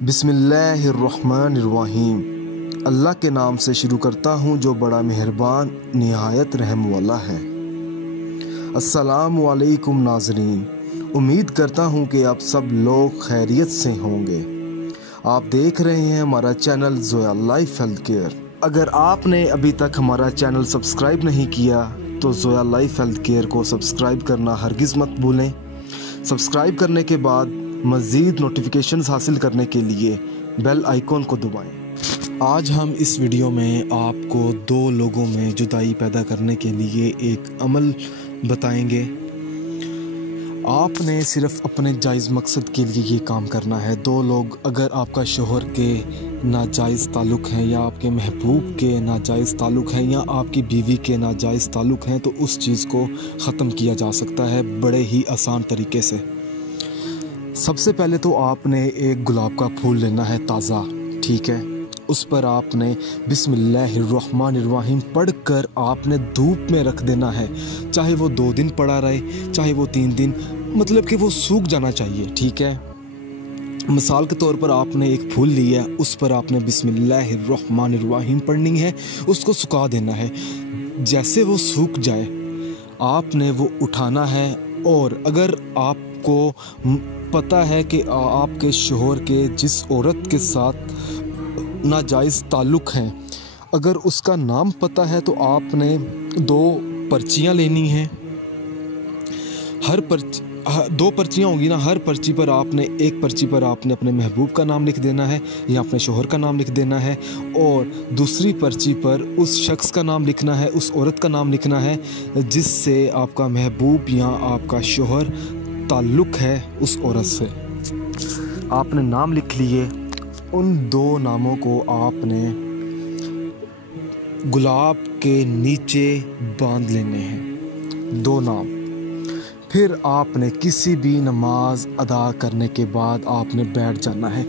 बिस्मिल्लाहिर्रहमानिर्रहीम। अल्लाह के नाम से शुरू करता हूँ जो बड़ा मेहरबान निहायत रहम वाला है। अस्सलामु अलैकुम नाज़रीन, उम्मीद करता हूँ कि आप सब लोग खैरियत से होंगे। आप देख रहे हैं हमारा channel Zoya life health care. अगर आपने अभी तक हमारा चैनल सब्सक्राइब नहीं किया तो ज़ोया लाइफ हेल्थ केयर को सब्सक्राइब करना हरगिज़ मत भूलें। सब्सक्राइब करने के बाद मज़ीद नोटिफिकेशंस हासिल करने के लिए बेल आइकॉन को दबाएं। आज हम इस वीडियो में आपको दो लोगों में जुदाई पैदा करने के लिए एक अमल बताएंगे। आपने सिर्फ अपने जायज़ मकसद के लिए ये काम करना है। दो लोग अगर आपका शोहर के नाजायज़ ताल्लुक़ हैं या आपके महबूब के नाजायज़ ताल्लुक़ हैं या आपकी बीवी के नाजायज़ ताल्लुक़ हैं तो उस चीज़ को ख़त्म किया जा सकता है बड़े ही आसान तरीके से। सबसे पहले तो आपने एक गुलाब का फूल लेना है ताज़ा, ठीक है। उस पर आपने बिस्मिल्लाहिर्रहमानिर्रहीम पढ़कर आपने धूप में रख देना है। चाहे वो 2 दिन पड़ा रहे, चाहे वो 3 दिन, मतलब कि वो सूख जाना चाहिए, ठीक है। मिसाल के तौर पर आपने एक फूल लिया, उस पर आपने बिस्मिल्लाहिर्रहमानिर्रहीम पढ़नी है, उसको सुखा देना है। जैसे वो सूख जाए आपने वो उठाना है। और अगर आपको पता है कि आपके शोहर के जिस औरत के साथ नाजायज़ ताल्लुक़ हैं, अगर उसका नाम पता है तो आपने 2 पर्चियाँ लेनी हैं। हर 2 पर्चियाँ होंगी ना, हर पर्ची पर आपने एक पर्ची पर आपने अपने महबूब का नाम लिख देना है या अपने शोहर का नाम लिख देना है, और दूसरी पर्ची पर उस शख्स का नाम लिखना है, उस औरत का नाम लिखना है जिससे आपका महबूब या आपका शोहर ताल्लुक़ है उस औरत से। आपने नाम लिख लिए। उन 2 नामों को आपने गुलाब के नीचे बांध लेने हैं, 2 नाम। फिर आपने किसी भी नमाज अदा करने के बाद आपने बैठ जाना है।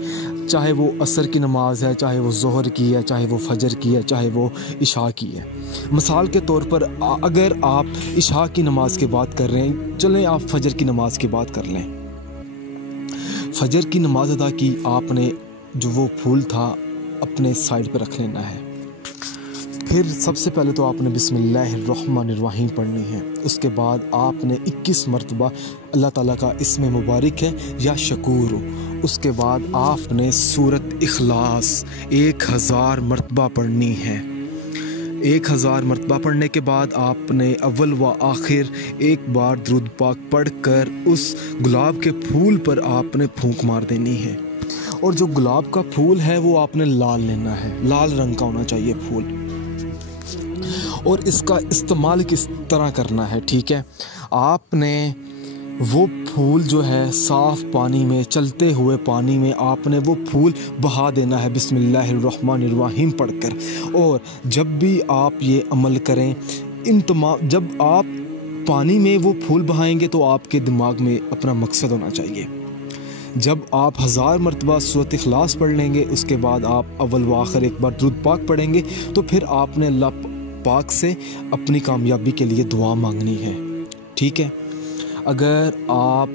चाहे वो असर की नमाज है, चाहे वो ज़ोहर की है, चाहे वो फजर की है, चाहे वो इशा की है। मिसाल के तौर पर अगर आप इशा की नमाज की बात कर रहे हैं, चलें आप फजर की नमाज की बात कर लें। फजर की नमाज अदा की आपने, जो वो फूल था अपने साइड पर रख लेना है। फिर सबसे पहले तो आपने बिस्मिल्लाहिर्रहमानिर्रहीम पढ़नी है। उसके बाद आपने 21 मरतबा अल्लाह ताला का इस्म मुबारक है या शकूर। उसके बाद आपने सूरत इखलास 1000 मरतबा पढ़नी है। 1000 मरतबा पढ़ने के बाद आपने अव्वल व आखिर एक बार दुरूद पाक पढ़कर उस गुलाब के फूल पर आपने फूंक मार देनी है। और जो गुलाब का फूल है वो आपने लाल लेना है, लाल रंग का होना चाहिए फूल। और इसका इस्तेमाल किस तरह करना है, ठीक है। आपने वो फूल जो है साफ़ पानी में, चलते हुए पानी में आपने वो फूल बहा देना है बिस्मिल्लाहिर्रहमानिर्रहीम पढ़कर। और जब भी आप ये अमल करें, जब आप पानी में वो फूल बहाएंगे तो आपके दिमाग में अपना मकसद होना चाहिए। जब आप 1000 मरतबा सूरत इखलास पढ़ लेंगे, उसके बाद आप अव्वल व आखिर एक बार दुरूद पाक पढ़ेंगे, तो फिर आपने अल्लाह पाक से अपनी कामयाबी के लिए दुआ मांगनी है, ठीक है। अगर आप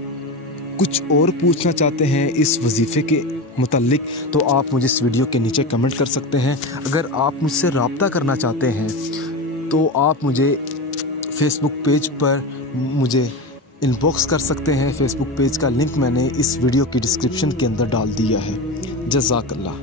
कुछ और पूछना चाहते हैं इस वजीफ़े के मुताल्लिक तो आप मुझे इस वीडियो के नीचे कमेंट कर सकते हैं। अगर आप मुझसे रब्ता करना चाहते हैं तो आप मुझे फेसबुक पेज पर मुझे इनबॉक्स कर सकते हैं। फेसबुक पेज का लिंक मैंने इस वीडियो की डिस्क्रिप्शन के अंदर डाल दिया है। जज़ाकल्लाह।